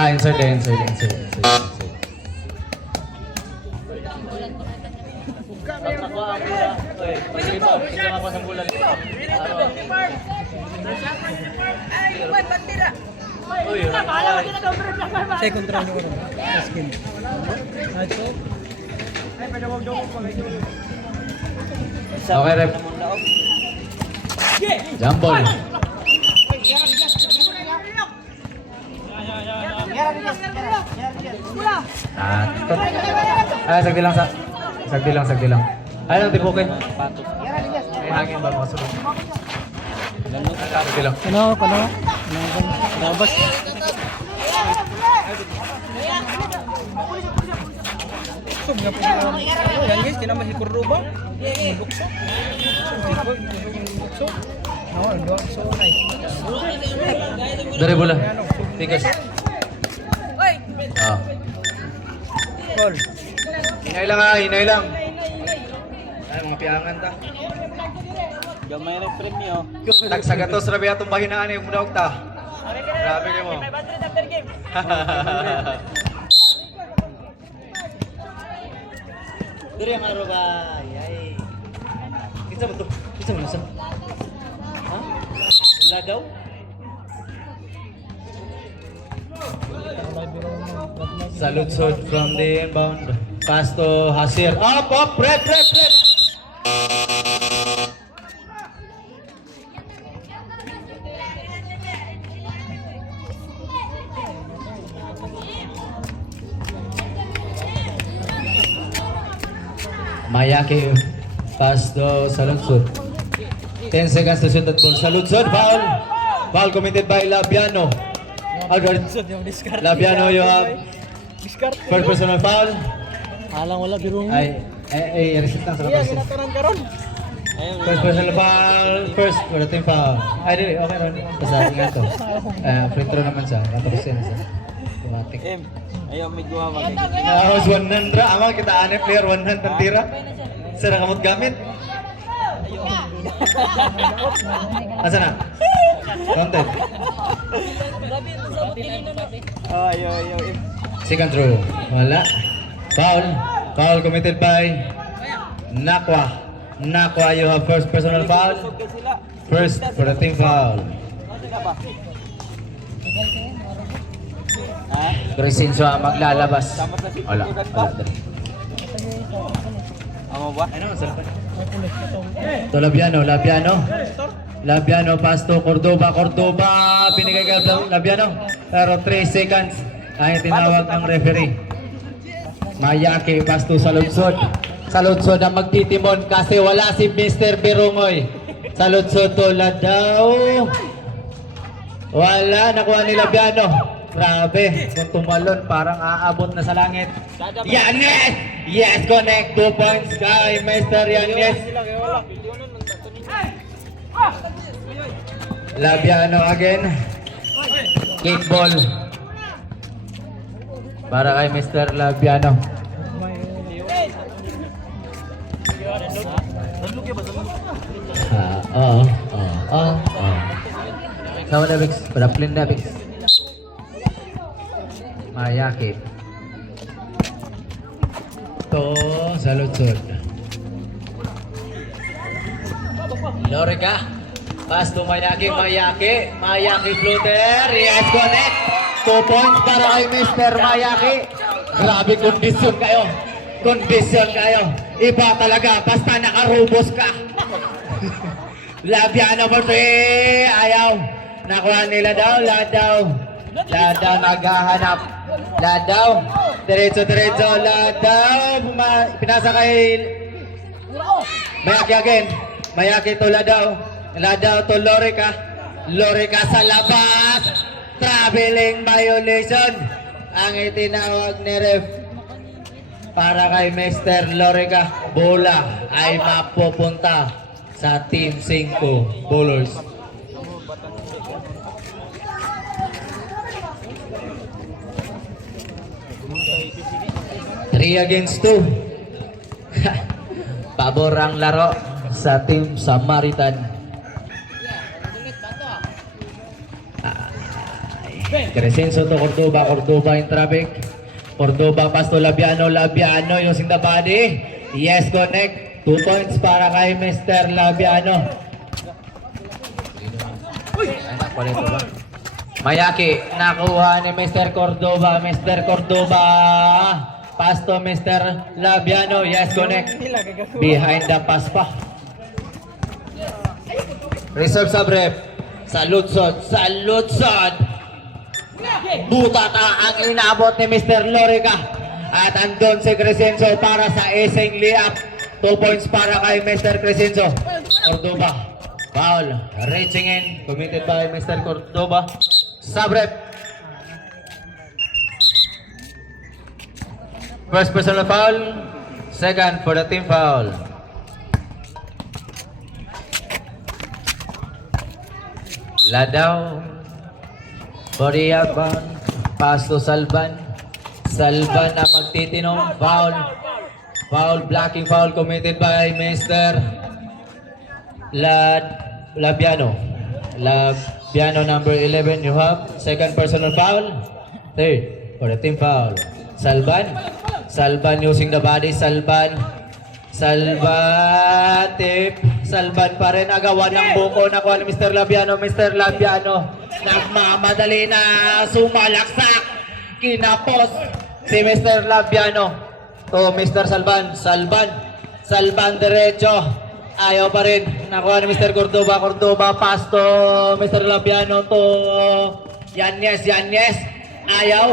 Insert. Second round ko rin. Skin. Okay, rep. Jump ball. Sagdi lang. Ay, lang tipukin. May hangin ba makasulong? Sagdi lang. Labas. So, mga po yan guys, tinaman si Cordoba. Bukso. Bukso. So nice. Dari bola. Tigas. Ah. Call. Hinay lang. Ay, mga piyangan ta. Gamay rin premyo. Tagsagatos rabi atong bahinaan yung mudawag ta. Grabe kayo mo. Diri ang araw ba? Ay. Kinsa mo to? Kinsa mo nasa? Ha? Lagaw? Salute shot from the inbound. Pass to Hasir. Up, red. Mayaki pass to salute shot. 10 seconds to shoot that ball. Salute shot, foul. Foul committed by Labiano. Albert Labiano, you have first personal foul. Alang wala biro mo. Ay, reset lang sa Iya, kapatid. ginataran karon. First personal foul, first for the team foul. Ay, di, okay man. Basta, ingat to. Free throw naman siya. Tapos yan siya. Automatic. Ayaw may gawa mag. House 100, amang kita ane player 100 ang tira. Sira kamot gamit. Asa na? Counted. Ayaw. Second throw. Wala. Foul committed by Nakwa. Nakwa, you have first personal foul. First for the team foul. Crescencio ang maglalabas. Wala. Amo ba? To Labiano pass to Cordoba. Binigay kay Labiano. Pero 3 seconds ang tinawag ng referee. Mayaki pass to Saludsod ang magtitimon kasi wala si Mr. Birumoy. Saludsod to Ladaw. Wala, nakuha ni Labiano. Grabe, kung tumalon parang aabot na sa langit. Yanes! Yes, connect 2 points kay Mr. Yanes. Labiano again. Kickball. Para kay Mr. Labiano. Sama Dabix, Braplin Dabix. Mayaki. To Saludsod. Lorica. Pass to Mayaki floater. Yes, connect. 2 points para kay Mr. Mayaki. Grabe kondisyon kayo. Iba talaga, basta nakarubos ka. Labiano for 3. Ayaw. Nakuha nila daw. Ladaw naghahanap. Diretso. Ladaw. Pinasa kay Mayaki again. Mayaki to Ladaw to Lorica sa labas. Traveling violation ang itinawag ni ref para kay Mr. Lorica. Bola ay mapupunta sa Team 5 Bowlers. Three against 2. Pabor ang laro sa Team Samaritan. Crescenzo to Cordoba, Cordoba in traffic. Cordoba pass to Labiano, Labiano using the body. Yes, connect. 2 points para kay Mr. Labiano. Mayaki, nakuha ni Mr. Cordoba, Mr. Cordoba. Pass to Mr. Labiano. Yes, connect. Behind the pass pa. Reserve sub rep. Sa Lutsod. Butata ang inabot ni Mr. Lorica. At andun si Crescenzo para sa isang layup. 2 points para kay Mr. Crescenzo. Cordoba. Foul. Reaching in. Committed by Mr. Cordoba. Sub-rep. First personal foul. Second for the team foul. Ladaw. Boriaban. Pass to Salban. Salban na magtitinong. Foul. Foul. Blocking foul committed by Mr. Labiano. Labiano number 11 you have. Second personal foul. Third for the team foul. Salban. Salban using the body. Salban. Tip. Salban pa rin. Agawan ng buko. Nakuha ni Mr. Labiano. Mr. Labiano. Nagmamadali na. Sumalaksak. Kinapos si Mr. Labiano. To Mr. Salban. Salban diretso. Ayaw pa rin. Nakuha ni Mr. Cordoba. Cordoba pass to Mr. Labiano to Yanez. Ayaw.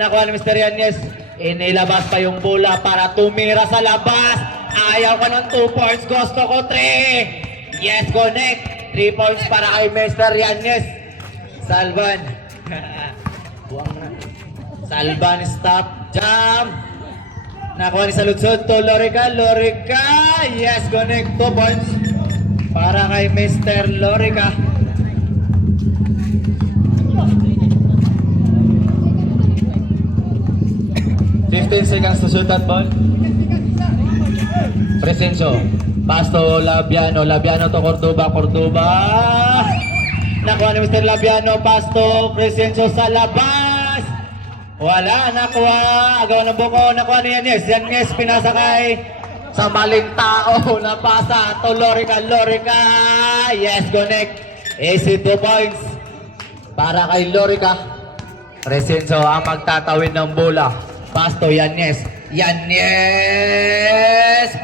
Nakuha ni Mr. Yanez. Inilabas pa yung bola para tumira sa labas. Ayaw ka ng 2 points. Gusto ko 3. Yes, connect. 3 points para kay Mr. Yanez. Salban. Buang na. Salban stop. Jump. Nakuha ni Saludsod to Lorica. Yes, connect. 2 points para kay Mr. Lorica. Seconds to shoot that ball. Crescenzo. Pass to Labiano. Labiano to Cordoba. Nakuha ni Mr. Labiano. Pass to Crescenzo sa labas. Wala. Nakuha. Agaw ng buko. Nakuha ni Yanez. Yanez pinasakay sa maling tao. Napasa to Lorica. Yes, connect. Easy 2 points para kay Lorica. Crescenzo ang magtatawid ng bola. Pass to Yanez.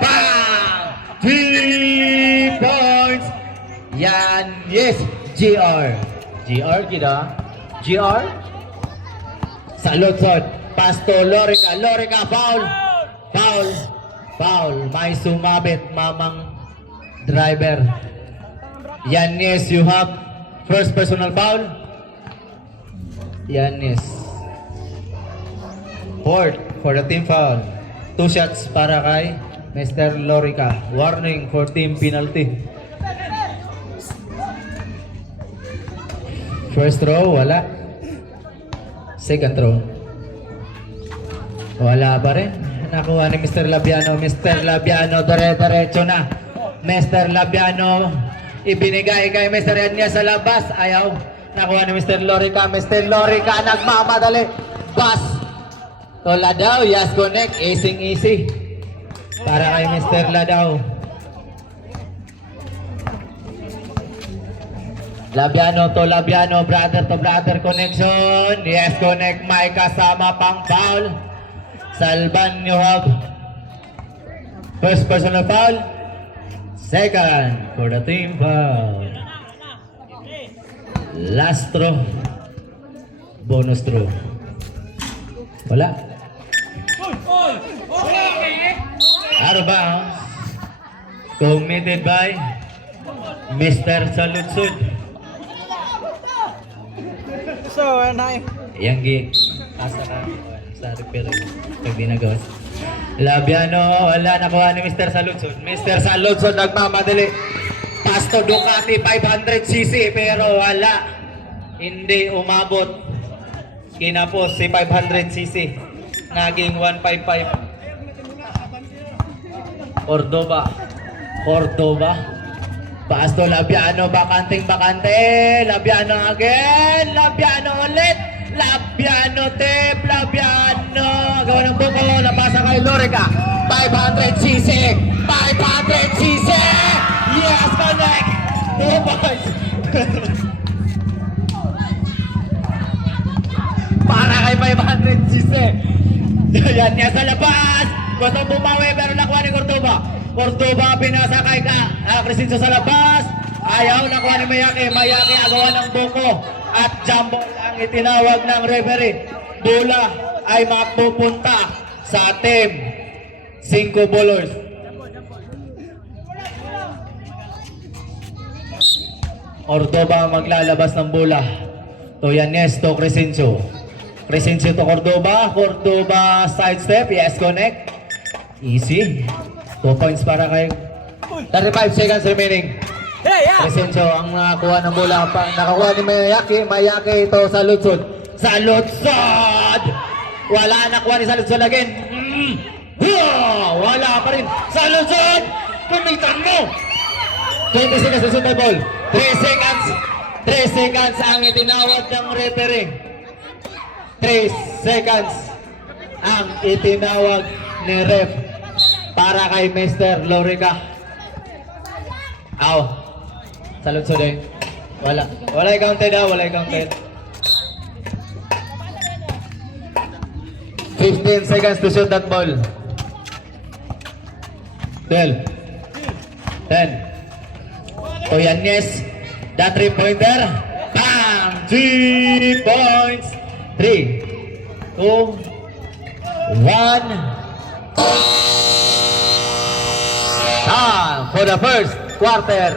Bang! 3 points. Yanez. GR kita. GR. Saludsod. Pass to Lorica. Foul. May sumabit mamang driver. Yanez, you have first personal foul. Yanez. Fourth for the team foul. 2 shots para kay Mr. Lorica. Warning for team penalty. First throw, wala. Second throw. Wala pa rin. Nakuha ni Mr. Labiano. Mr. Labiano, diretso na. Mr. Labiano, ibinigay kay Mr. Yanez sa labas. Ayaw. Nakuha ni Mr. Lorica. Mr. Lorica, nagmamadali. Bas. To Ladaw, yes, connect. Easy. Para kay Mr. Ladaw. Labiano to Labiano. Brother to brother connection. Yes, connect. May kasama pang foul. Salban, you have first personal foul. Second for the team foul. Last throw. Bonus throw. Wala. Out of bounds. Committed by Mr. Saludsod. So, anay. Yang asa ka sa repair pag dinagawas. Labiano, wala nakuha ni Mr. Saludsod. Mr. Saludsod nagmamadali. Pass to Ducati 500cc pero wala. Hindi umabot. Kinapos si 500cc. Naging 155. Cordoba. Pasto Labiano, bakante. Labiano again. Labiano ulit. Labiano, Tep, Labiano. Gawa ng buko, napasa kay Lorica. 500cc, 500cc. Yes, connect. 2 points. Para kay 500cc. Yan niya sa labas. Gusto bumawi pero nakuha ni Cordoba. Cordoba pinasa kay Crescencio sa labas. Ayaw nakuha ni Mayaki. Mayaki agawa ng buko. At jumbo ang itinawag ng referee. Bola ay mapupunta sa team 5 bowlers. Cordoba maglalabas ng bola. To Yanes to Crescencio. Crescencio to Cordoba. Cordoba side step. Yes, connect. Easy. 2 points para kay 35 seconds remaining. Crescencio ang nakakuha ng bola. Nakakuha ni Mayaki. Mayaki ito sa Lutsod. Sa Lutsod! Wala nakuha ni sa Lutsod again. Wala pa rin. Sa Lutsod! Pumitan mo! 20 seconds to shoot the ball. 3 seconds. 3 seconds ang itinawag ng referee. 3 seconds ang itinawag ni ref para kay Mr. Lorica. Aw. Salud sa din. Wala. Wala counted ah. Wala counted. 15 seconds to shoot that ball. 12. 10. Oyanes. That 3-pointer. Bam! 3 points. 3, 2, 1. Time for the first quarter.